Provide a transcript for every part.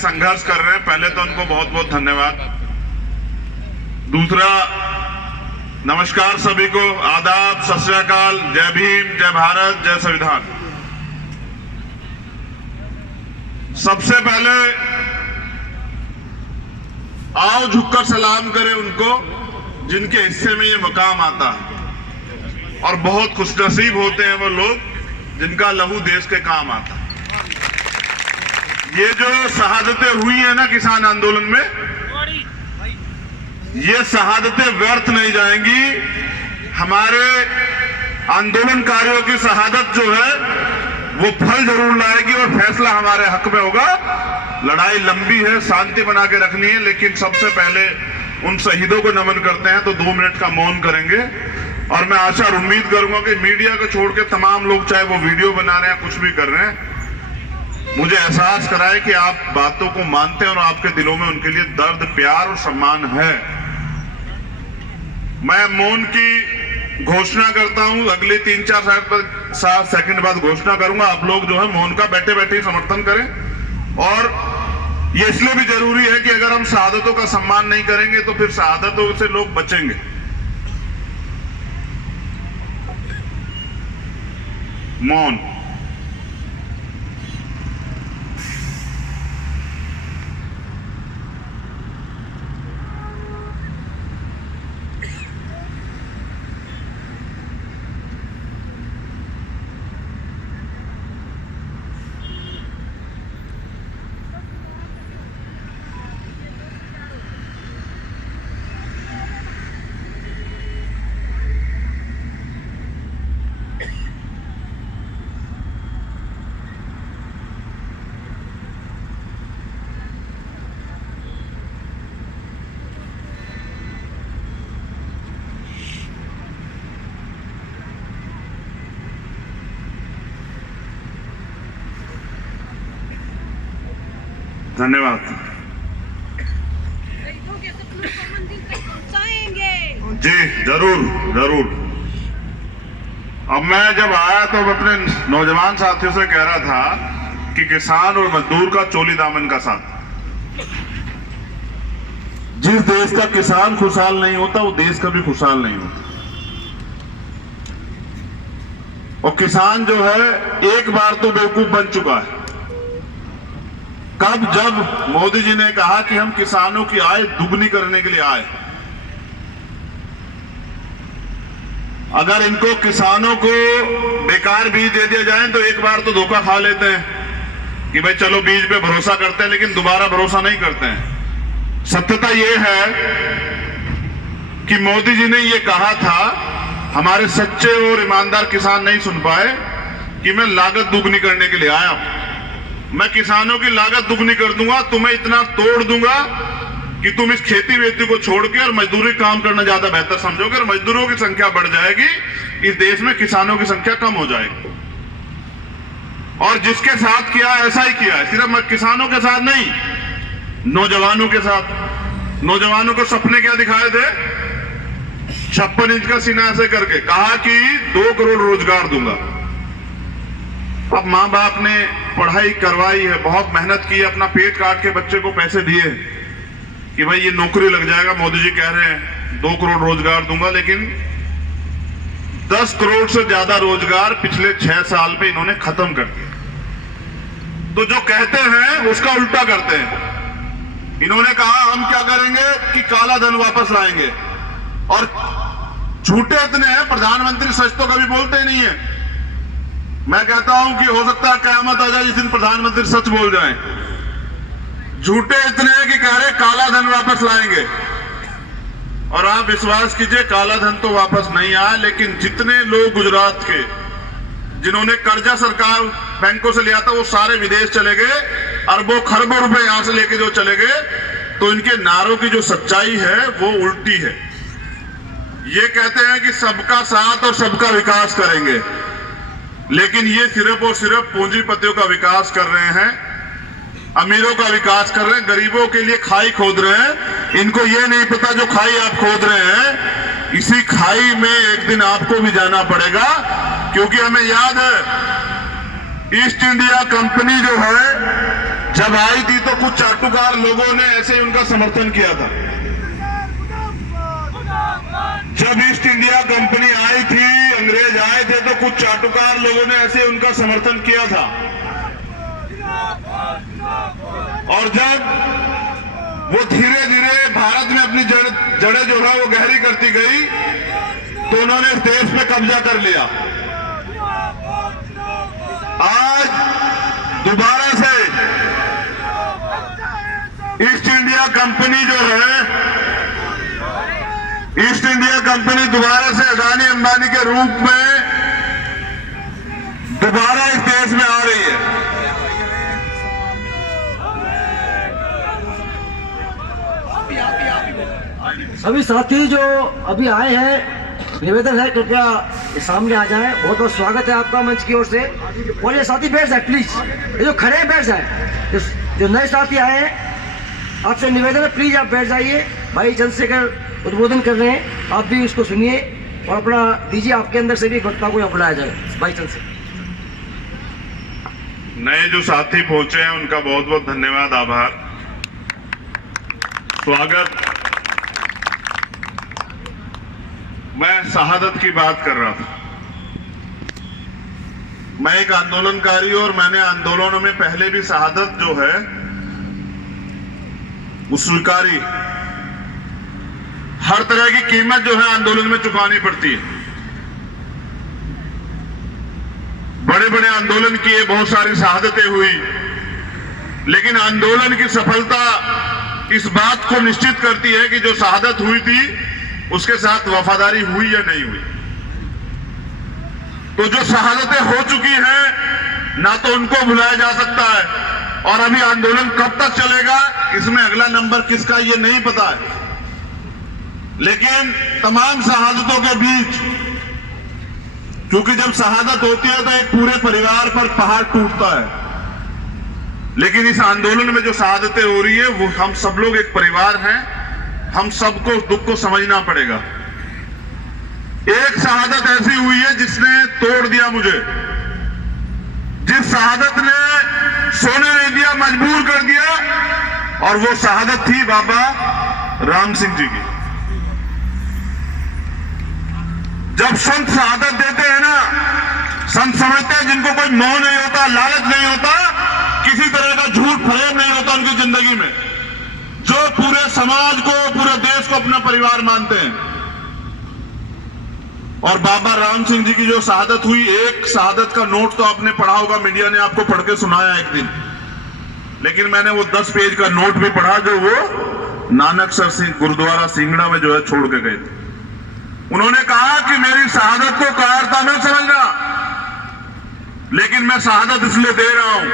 संघर्ष कर रहे हैं, पहले तो उनको बहुत बहुत धन्यवाद। दूसरा, नमस्कार सभी को, आदाब, सत श्री अकाल, जय भीम, जय भारत, जय संविधान। सबसे पहले आओ झुककर सलाम करें उनको जिनके हिस्से में ये मुकाम आता है, और बहुत खुशनसीब होते हैं वो लोग जिनका लहू देश के काम आता है। ये जो शहादतें हुई है ना किसान आंदोलन में, ये शहादतें व्यर्थ नहीं जाएंगी। हमारे आंदोलनकारियों की शहादत जो है वो फल जरूर लाएगी और फैसला हमारे हक में होगा। लड़ाई लंबी है, शांति बना के रखनी है, लेकिन सबसे पहले उन शहीदों को नमन करते हैं तो 2 मिनट का मौन करेंगे। और मैं आशा और उम्मीद करूंगा कि मीडिया को छोड़ के तमाम लोग, चाहे वो वीडियो बना रहे हैं, कुछ भी कर रहे हैं, मुझे एहसास कराए कि आप बातों को मानते हैं और आपके दिलों में उनके लिए दर्द, प्यार और सम्मान है। मैं मौन की घोषणा करता हूं, अगले 3-4 सेकंड बाद घोषणा करूंगा। आप लोग जो है मौन का बैठे बैठे ही समर्थन करें। और ये इसलिए भी जरूरी है कि अगर हम शहादतों का सम्मान नहीं करेंगे तो फिर शहादतों से लोग बचेंगे। मौन। धन्यवाद जी, जरूर जरूर। अब मैं जब आया तो अपने नौजवान साथियों से कह रहा था कि किसान और मजदूर का चोली दामन का साथ। जिस देश का किसान खुशहाल नहीं होता वो देश कभी खुशहाल नहीं होता। और किसान जो है एक बार तो बेवकूफ बन चुका है। कब? जब मोदी जी ने कहा कि हम किसानों की आय दुगनी करने के लिए आए। अगर इनको किसानों को बेकार बीज दे दिया जाए तो एक बार तो धोखा खा लेते हैं कि भाई चलो बीज पे भरोसा करते हैं, लेकिन दोबारा भरोसा नहीं करते हैं। सत्यता यह है कि मोदी जी ने यह कहा था, हमारे सच्चे और ईमानदार किसान नहीं सुन पाए कि मैं लागत दुगनी करने के लिए आया हूं। मैं किसानों की लागत दुगनी कर दूंगा, तुम्हें इतना तोड़ दूंगा कि तुम इस खेती वेती को छोड़ के और मजदूरी काम करना ज्यादा बेहतर समझोगे। और मजदूरों की संख्या बढ़ जाएगी, इस देश में किसानों की संख्या कम हो जाएगी। और जिसके साथ किया ऐसा ही किया है, सिर्फ किसानों के साथ नहीं, नौजवानों के साथ। नौजवानों को सपने क्या दिखाए थे? 56 इंच का सीना ऐसे करके कहा कि 2 करोड़ रोजगार दूंगा। अब माँ बाप ने पढ़ाई करवाई है, बहुत मेहनत की है, अपना पेट काट के बच्चे को पैसे दिए कि भाई ये नौकरी लग जाएगा। मोदी जी कह रहे हैं 2 करोड़ रोजगार दूंगा, लेकिन 10 करोड़ से ज्यादा रोजगार पिछले 6 साल पे इन्होंने खत्म कर दिया। तो जो कहते हैं उसका उल्टा करते हैं। इन्होंने कहा हम क्या करेंगे कि काला धन वापस लाएंगे, और झूठे इतने हैं, प्रधानमंत्री सच तो कभी बोलते ही नहीं है। मैं कहता हूं कि हो सकता है कयामत आ जाए जिस दिन प्रधानमंत्री सच बोल जाएं। झूठे इतने हैं कि कह रहे काला धन वापस लाएंगे, और आप विश्वास कीजिए काला धन तो वापस नहीं आया। लेकिन जितने लोग गुजरात के जिन्होंने कर्जा सरकार बैंकों से लिया था वो सारे विदेश चले गए, अरबों खरबों रुपए यहां से लेके जो चले गए। तो इनके नारों की जो सच्चाई है वो उल्टी है। ये कहते हैं कि सबका साथ और सबका विकास करेंगे, लेकिन ये सिर्फ और सिर्फ पूंजीपतियों का विकास कर रहे हैं, अमीरों का विकास कर रहे हैं, गरीबों के लिए खाई खोद रहे हैं। इनको ये नहीं पता जो खाई आप खोद रहे हैं, इसी खाई में एक दिन आपको भी जाना पड़ेगा। क्योंकि हमें याद है ईस्ट इंडिया कंपनी जो है जब आई थी तो कुछ चाटुकार लोगों ने ऐसे ही उनका समर्थन किया था। जब ईस्ट इंडिया कंपनी आई थी, अंग्रेज आए थे, तो कुछ चाटुकार लोगों ने ऐसे उनका समर्थन किया था। और जब वो धीरे धीरे भारत में अपनी जड़ें जो है वो गहरी करती गई, तो उन्होंने इस देश पे कब्जा कर लिया। आज दोबारा से ईस्ट इंडिया कंपनी जो है, ईस्ट इंडिया कंपनी दोबारा से अडानी अंबानी के रूप में दोबारा इस देश में आ रही है। सभी साथी जो अभी आए हैं, निवेदन है कृपया सामने आ जाएं। बहुत बहुत स्वागत है आपका मंच की ओर से। और ये साथी बैठ जाए प्लीज, ये जो खड़े हैं बैठ जाए। जो नए साथी आए हैं, आपसे निवेदन है प्लीज आप बैठ जाइए। भाई चंद्रशेखर उद्बोधन कर रहे हैं, आप भी उसको सुनिए और अपना दीजिए, आपके अंदर से भी वक्ता को बुलाया जाए। भाई चंद्रशेखर। नए जो साथी पहुंचे हैं उनका बहुत बहुत धन्यवाद, आभार, स्वागत। मैं शहादत की बात कर रहा था। मैं एक आंदोलनकारी और मैंने आंदोलनों में पहले भी शहादत जो है वो स्वीकारी। हर तरह की कीमत जो है आंदोलन में चुकानी पड़ती है। बड़े बड़े आंदोलन किए, बहुत सारी शहादतें हुई, लेकिन आंदोलन की सफलता इस बात को निश्चित करती है कि जो शहादत हुई थी उसके साथ वफादारी हुई या नहीं हुई। तो जो शहादतें हो चुकी हैं ना तो उनको भुलाया जा सकता है, और अभी आंदोलन कब तक चलेगा इसमें अगला नंबर किसका ये नहीं पता है। लेकिन तमाम शहादतों के बीच, क्योंकि जब शहादत होती है तो एक पूरे परिवार पर पहाड़ टूटता है, लेकिन इस आंदोलन में जो शहादतें हो रही है वो हम सब लोग एक परिवार हैं, हम सबको दुख को समझना पड़ेगा। एक शहादत ऐसी हुई है जिसने तोड़ दिया मुझे, जिस शहादत ने सोने नहीं दिया, मजबूर कर दिया, और वो शहादत थी बाबा राम सिंह जी की। जब संत शहादत देते हैं ना, संत समझते हैं जिनको कोई मोह नहीं होता, लालच नहीं होता, किसी तरह का झूठ फरेब नहीं होता उनकी जिंदगी में, जो पूरे समाज को, पूरे देश को अपना परिवार मानते हैं। और बाबा राम सिंह जी की जो शहादत हुई, एक शहादत का नोट तो आपने पढ़ा होगा, मीडिया ने आपको पढ़ के सुनाया एक दिन, लेकिन मैंने वो 10 पेज का नोट भी पढ़ा जो वो नानकसर सिंह गुरुद्वारा सिंगड़ा में जो है छोड़ के गए थे। उन्होंने कहा कि मेरी शहादत को कायरता मत समझना, लेकिन मैं शहादत इसलिए दे रहा हूं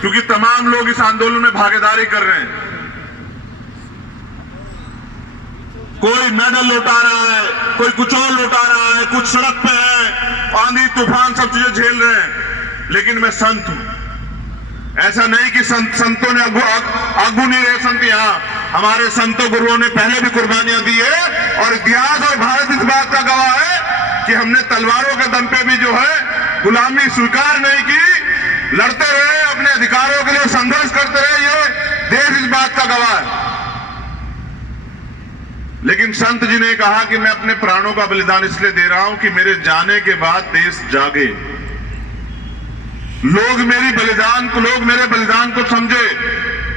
क्योंकि तमाम लोग इस आंदोलन में भागीदारी कर रहे हैं। कोई मेडल लौटा रहा है, कोई कुछ और लौटा रहा है, कुछ सड़क पे है, आंधी तूफान सब चीजें झेल रहे हैं, लेकिन मैं संत हूं। ऐसा नहीं कि संतों ने आगू नहीं रहे संत, यहां हमारे संतों गुरुओं ने पहले भी कुर्बानियां दी है, और इतिहास और भारत इस बात का गवाह है कि हमने तलवारों के दम पे भी जो है गुलामी स्वीकार नहीं की, लड़ते रहे, अपने अधिकारों के लिए संघर्ष करते रहे, ये देश इस बात का गवाह है। लेकिन संत जी ने कहा कि मैं अपने प्राणों का बलिदान इसलिए दे रहा हूं कि मेरे जाने के बाद देश जागे, लोग मेरे बलिदान को समझे,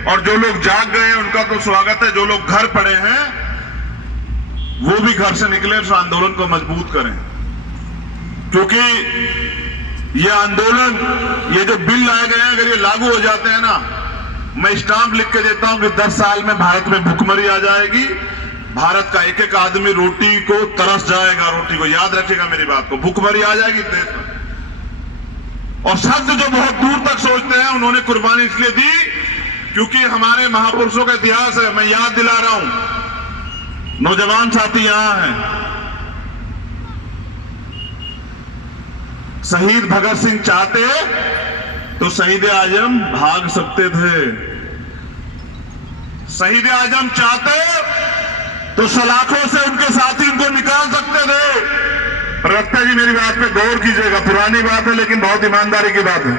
और जो लोग जाग गए हैं उनका तो स्वागत है, जो लोग घर पड़े हैं वो भी घर से निकले, उस आंदोलन को मजबूत करें। क्योंकि ये आंदोलन, ये जो बिल लाए गए हैं, अगर ये लागू हो जाते हैं ना, मैं स्टाम्प लिख के देता हूं कि 10 साल में भारत में भुखमरी आ जाएगी, भारत का एक एक आदमी रोटी को तरस जाएगा, रोटी को, याद रखिएगा मेरी बात को, भुखमरी आ जाएगी देश में। और संत जो बहुत दूर तक सोचते हैं, उन्होंने कुर्बानी इसलिए दी क्योंकि हमारे महापुरुषों का इतिहास है। मैं याद दिला रहा हूं, नौजवान साथी यहां हैं, शहीद भगत सिंह चाहते तो शहीद आजम भाग सकते थे, शहीद आजम चाहते तो सलाखों से उनके साथी उनको निकाल सकते थे। प्रवक्ता जी मेरी बात पे गौर कीजिएगा, पुरानी बात है लेकिन बहुत ईमानदारी की बात है।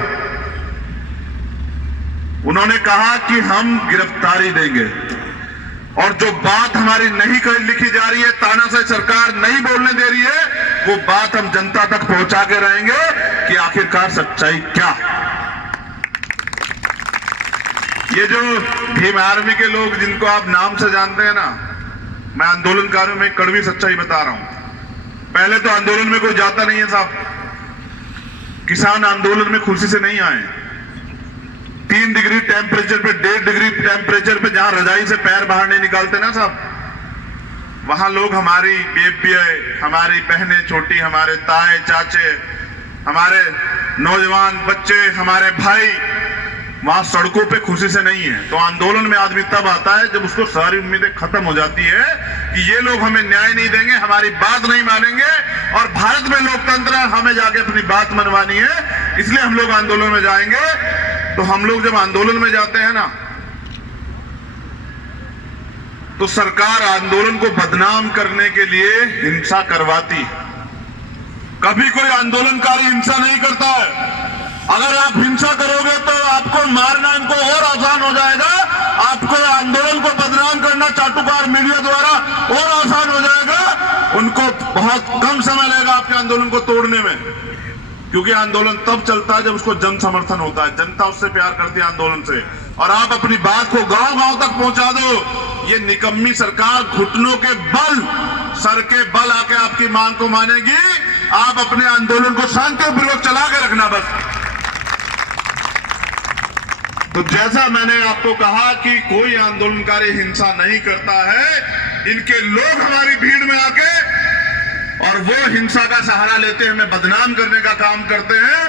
उन्होंने कहा कि हम गिरफ्तारी देंगे, और जो बात हमारी नहीं लिखी जा रही है, तानाशाही सरकार नहीं बोलने दे रही है, वो बात हम जनता तक पहुंचा के रहेंगे कि आखिरकार सच्चाई क्या। ये जो भीम आर्मी के लोग जिनको आप नाम से जानते हैं ना, मैं आंदोलनकारियों में एक कड़वी सच्चाई बता रहा हूं। पहले तो आंदोलन में कोई जाता नहीं है साहब। किसान आंदोलन में खुशी से नहीं आए। 3 डिग्री टेम्परेचर पे, 1.5 डिग्री टेम्परेचर पे जहां रजाई से पैर बाहर नहीं निकालते ना साहब, वहां लोग हमारी बेबियाँ, हमारी बहनें छोटी, हमारे ताए चाचे, हमारे नौजवान बच्चे, हमारे भाई वहां सड़कों पे खुशी से नहीं है। तो आंदोलन में आदमी तब आता है जब उसको सारी उम्मीदें खत्म हो जाती है कि ये लोग हमें न्याय नहीं देंगे, हमारी बात नहीं मानेंगे, और भारत में लोकतंत्र है, हमें जाके अपनी बात मनवानी है, इसलिए हम लोग आंदोलन में जाएंगे। तो हम लोग जब आंदोलन में जाते हैं ना, तो सरकार आंदोलन को बदनाम करने के लिए हिंसा करवाती है। कभी कोई आंदोलनकारी हिंसा नहीं करता है। अगर आप हिंसा करोगे तो आपको मारना इनको और आसान हो जाएगा, आपको आंदोलन को बदनाम करना चाटुकार मीडिया द्वारा और आसान हो जाएगा। उनको बहुत कम समय लगेगा आपके आंदोलन को तोड़ने में, क्योंकि आंदोलन तब चलता है जब उसको जन समर्थन होता है, जनता उससे प्यार करती है आंदोलन से, और आप अपनी बात को गांव-गांव तक पहुंचा दो। ये निकम्मी सरकार घुटनों के बल, सर के बल आके आपकी मांग को मानेगी। आप अपने आंदोलन को शांतिपूर्वक चला के रखना बस। तो जैसा मैंने आपको कहा कि कोई आंदोलनकारी हिंसा नहीं करता है, इनके लोग हमारी भीड़ में आके और वो हिंसा का सहारा लेते हैं, हमें बदनाम करने का काम करते हैं,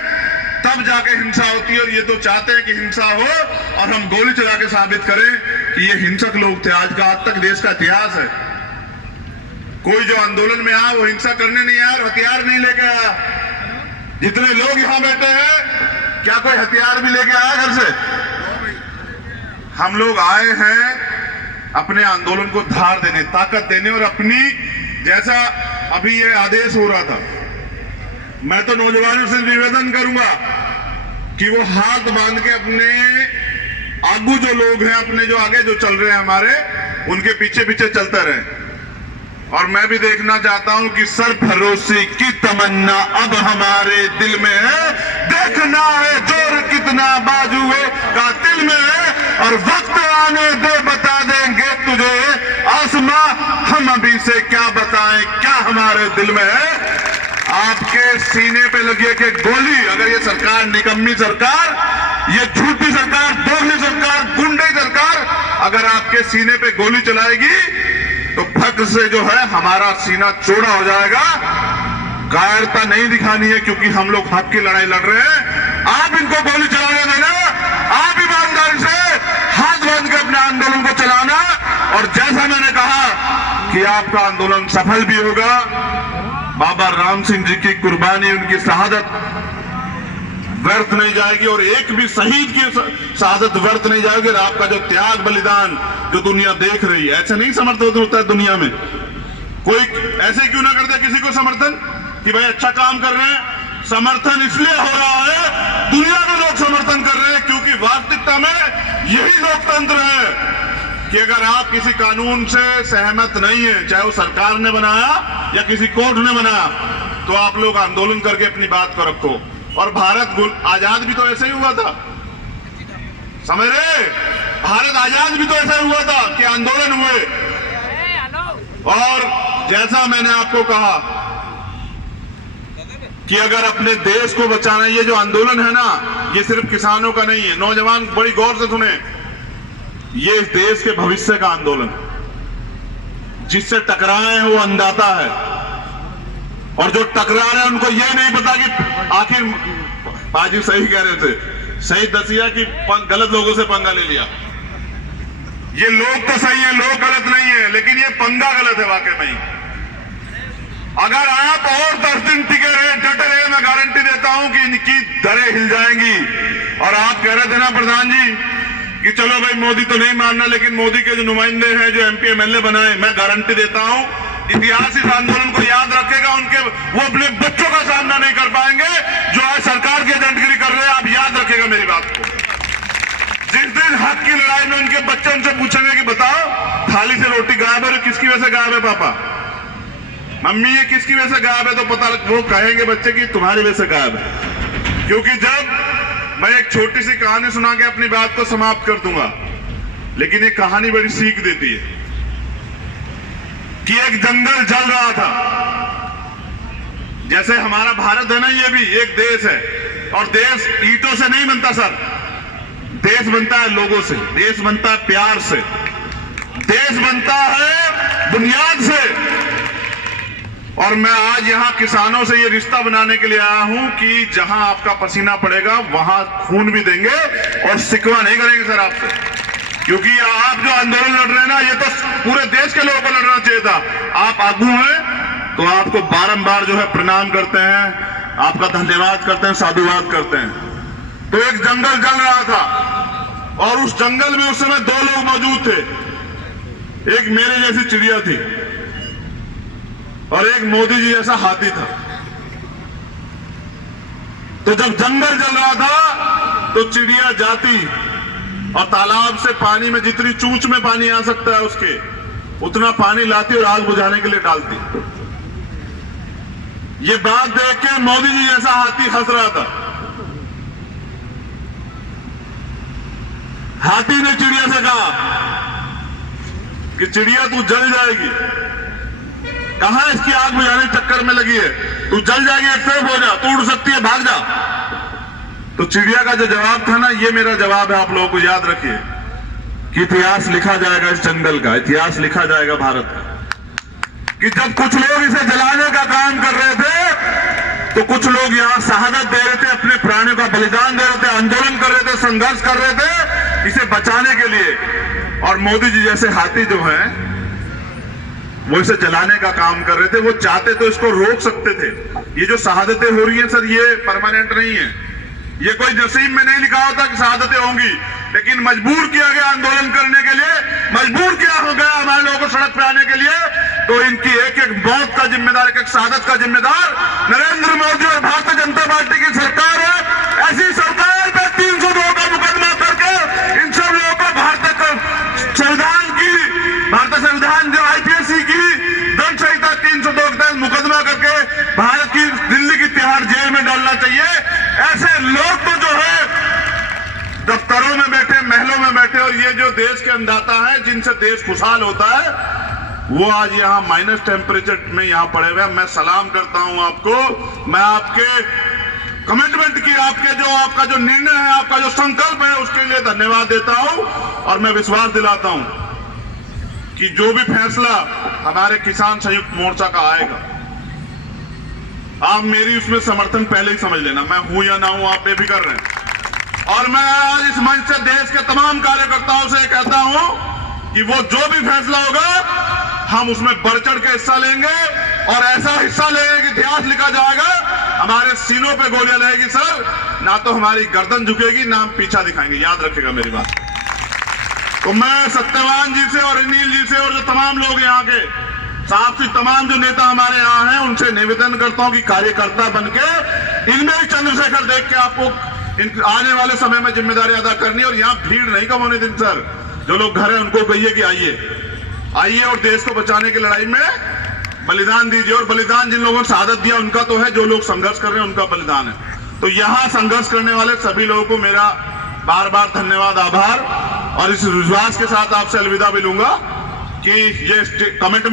तब जाके हिंसा होती है। और ये तो चाहते हैं कि हिंसा हो और हम गोली चला के साबित करें कि ये हिंसक लोग थे। आज तक देश का इतिहास है, कोई जो आंदोलन में आया वो हिंसा करने नहीं आया और हथियार नहीं लेके आया। जितने लोग यहां बैठे हैं, क्या कोई हथियार भी लेके आया घर से? हम लोग आए हैं अपने आंदोलन को धार देने, ताकत देने, और अपनी, जैसा अभी ये आदेश हो रहा था, मैं तो नौजवानों से निवेदन करूंगा कि वो हाथ बांध के अपने आगू जो लोग हैं, अपने जो आगे जो चल रहे हैं हमारे, उनके पीछे पीछे चलते रहे। और मैं भी देखना चाहता हूं कि सरफरोशी की तमन्ना अब हमारे दिल में है, देखना है जोर कितना बाजुए का दिल में है, और वक्त आने दे बता देंगे तुझे आसमां, हम अभी से क्या बताएं क्या हमारे दिल में है। आपके सीने पे लगी है कि गोली, अगर ये सरकार, निकम्मी सरकार, ये झूठी सरकार, दोगली सरकार, गुंडे सरकार अगर आपके सीने पे गोली चलाएगी तो फक से जो है हमारा सीना चौड़ा हो जाएगा। कायरता नहीं दिखानी है, क्योंकि हम लोग हक की लड़ाई लड़ रहे हैं। आप इनको गोली चलाने देना, आप ईमानदारी से हाथ बांध के अपने आंदोलन को चलाना, और जैसा मैंने कहा कि आपका आंदोलन सफल भी होगा। बाबा राम सिंह जी की कुर्बानी, उनकी शहादत व्यर्थ नहीं जाएगी, और एक भी शहीद की शहादत व्यर्थ नहीं जाएगी। और आपका जो त्याग बलिदान जो दुनिया देख रही है, ऐसे नहीं समर्थन होता है दुनिया में। कोई ऐसे क्यों ना कर दे किसी को समर्थन कि भाई अच्छा काम कर रहे हैं। समर्थन इसलिए हो रहा है, दुनिया के लोग समर्थन कर रहे हैं, क्योंकि वास्तविकता में यही लोकतंत्र है कि अगर आप किसी कानून से सहमत नहीं है, चाहे वो सरकार ने बनाया या किसी कोर्ट ने बनाया, तो आप लोग आंदोलन करके अपनी बात को रखो। और भारत आजाद भी तो ऐसे ही हुआ था, समझ रहे? भारत आजाद भी तो ऐसा हुआ था कि आंदोलन हुए। और जैसा मैंने आपको कहा कि अगर अपने देश को बचाना, ये जो आंदोलन है ना, ये सिर्फ किसानों का नहीं है। नौजवान बड़ी गौर से सुने, ये इस देश के भविष्य का आंदोलन, जिससे टकराए हैं वो अंधाता है, और जो टकरा रहे हैं उनको ये नहीं पता कि आखिर बाजी सही कह रहे थे, सही दसिया कि गलत लोगों से पंगा ले लिया। ये लोग तो सही है, लोग गलत नहीं है, लेकिन ये पंगा गलत है वाकई में। अगर आप और 10 दिन टिके रहे, डटे रहे, मैं गारंटी देता हूं कि इनकी दरें हिल जाएंगी। और आप कह रहे थे ना प्रधान जी कि चलो भाई मोदी तो नहीं मानना, लेकिन मोदी के जो नुमाइंदे हैं, जो MP MLA बनाए, मैं गारंटी देता हूं इतिहास इस आंदोलन को याद रखेगा। वो अपने बच्चों का सामना नहीं कर पाएंगे जो आज सरकार की एजेंटगिरी कर रहे हैं। आप याद रखेगा मेरी बात को। जिस इस हक की लड़ाई में उनके बच्चे उनसे पूछेंगे कि बताओ थाली से रोटी गायब है और किसकी वजह से गायब है पापा, मम्मी ये किसकी वजह से गायब है, तो पता वो कहेंगे बच्चे कि तुम्हारी वजह से गायब है। क्योंकि जब मैं एक छोटी सी कहानी सुना के अपनी बात को समाप्त कर दूंगा, लेकिन ये कहानी बड़ी सीख देती है कि एक जंगल जल रहा था। जैसे हमारा भारत है ना, ये भी एक देश है, और देश ईंटों से नहीं बनता सर, देश बनता है लोगों से, देश बनता है प्यार से, देश बनता है बुनियाद से। और मैं आज यहां किसानों से ये रिश्ता बनाने के लिए आया हूं कि जहां आपका पसीना पड़ेगा वहां खून भी देंगे और शिकवा नहीं करेंगे सर आपसे, क्योंकि आप जो आंदोलन लड़ रहे हैं ना, ये तो पूरे देश के लोगों को लड़ना चाहिए था। आप आगू हैं तो आपको बारंबार जो है प्रणाम करते हैं, आपका धन्यवाद करते हैं, साधुवाद करते हैं। तो एक जंगल जल रहा था और उस जंगल में उस समय दो लोग मौजूद थे, एक मेरे जैसी चिड़िया थी और एक मोदी जी जैसा हाथी था। तो जब जंगल जल रहा था तो चिड़िया जाती और तालाब से पानी में जितनी चूंच में पानी आ सकता है उसके उतना पानी लाती और आग बुझाने के लिए डालती। ये बात देख के मोदी जी जैसा हाथी हंस रहा था। हाथी ने चिड़िया से कहा कि चिड़िया तू जल जाएगी, कहां इसकी आग बुझाने के चक्कर में लगी है, तू जल जाएगी, एक तरफ हो जा, तू उड़ सकती है, भाग जा। तो चिड़िया का जो जवाब था ना, ये मेरा जवाब है, आप लोगों को याद रखिए कि इतिहास लिखा जाएगा, इस जंगल का इतिहास लिखा जाएगा भारत का, कि जब कुछ लोग इसे जलाने का काम कर रहे थे तो कुछ लोग यहां शहादत दे रहे थे, अपने प्राणों का बलिदान दे रहे थे, आंदोलन कर रहे थे, संघर्ष कर रहे थे इसे बचाने के लिए। और मोदी जी जैसे हाथी जो है वो इसे जलाने का काम कर रहे थे। वो चाहते तो इसको रोक सकते थे। ये जो शहादतें हो रही हैं सर, ये परमानेंट नहीं है, ये कोई नसीब में नहीं लिखा होता कि शहादतें होंगी, लेकिन मजबूर किया गया आंदोलन करने के लिए, मजबूर किया हो गया हमारे लोगों को सड़क पे आने के लिए। तो इनकी एक एक मौत का जिम्मेदार, एक एक शहादत का जिम्मेदार नरेंद्र मोदी और भारतीय जनता पार्टी की सरकार है। ऐसी सरकार पे 302 का मुकदमा करके इन सब लोगों को भारतीय संविधान जो आईपीसी की दंड संहिता 302 के तहत मुकदमा करके भारत की दिल्ली की तिहाड़ जेल में डालना चाहिए। ऐसे लोग तो जो है दफ्तरों में बैठे, महलों में बैठे, और ये जो देश के अन्नदाता है जिनसे देश खुशहाल होता है, वो आज यहाँ माइनस टेम्परेचर में यहाँ पड़े हुए हैं। मैं सलाम करता हूं आपको, मैं आपके कमिटमेंट की, आपका जो निर्णय है, आपका जो संकल्प है, उसके लिए धन्यवाद देता हूं। और मैं विश्वास दिलाता हूं कि जो भी फैसला हमारे किसान संयुक्त मोर्चा का आएगा, आप मेरी उसमें समर्थन पहले ही समझ लेना, मैं हूं या ना हूं आप बेफिक्र रहें। और मैं आज इस मंच से देश के तमाम कार्यकर्ताओं से कहता हूं कि वो जो भी फैसला होगा हम उसमें बढ़ चढ़ के हिस्सा लेंगे, और ऐसा हिस्सा लेंगे कि इतिहास लिखा जाएगा, हमारे सीनों पे गोलियां रहेगी सर, ना तो हमारी गर्दन झुकेगी, ना हम पीछा दिखाएंगे, याद रखिएगा मेरी बात। तो मैं सत्यवान जी से और अनिल जी से और जो तमाम लोग यहाँ के साथ ही तमाम जो नेता हमारे यहाँ हैं उनसे निवेदन करता हूं कि कार्यकर्ता बनके इनमें भी चंद्रशेखर देख के आपको आने वाले समय में जिम्मेदारी अदा करनी है। और यहाँ भीड़ नहीं कम होने दिन सर, जो लोग घर हैं उनको कहिए कि आइए और देश को बचाने की लड़ाई में बलिदान दीजिए। और बलिदान जिन लोगों ने शहादत दिया उनका तो है, जो लोग संघर्ष कर रहे हैं उनका बलिदान है। तो यहाँ संघर्ष करने वाले सभी लोगों को मेरा बार बार धन्यवाद, आभार, और इस विश्वास के साथ आपसे अलविदा भी लूंगा कि ये कमिटमेंट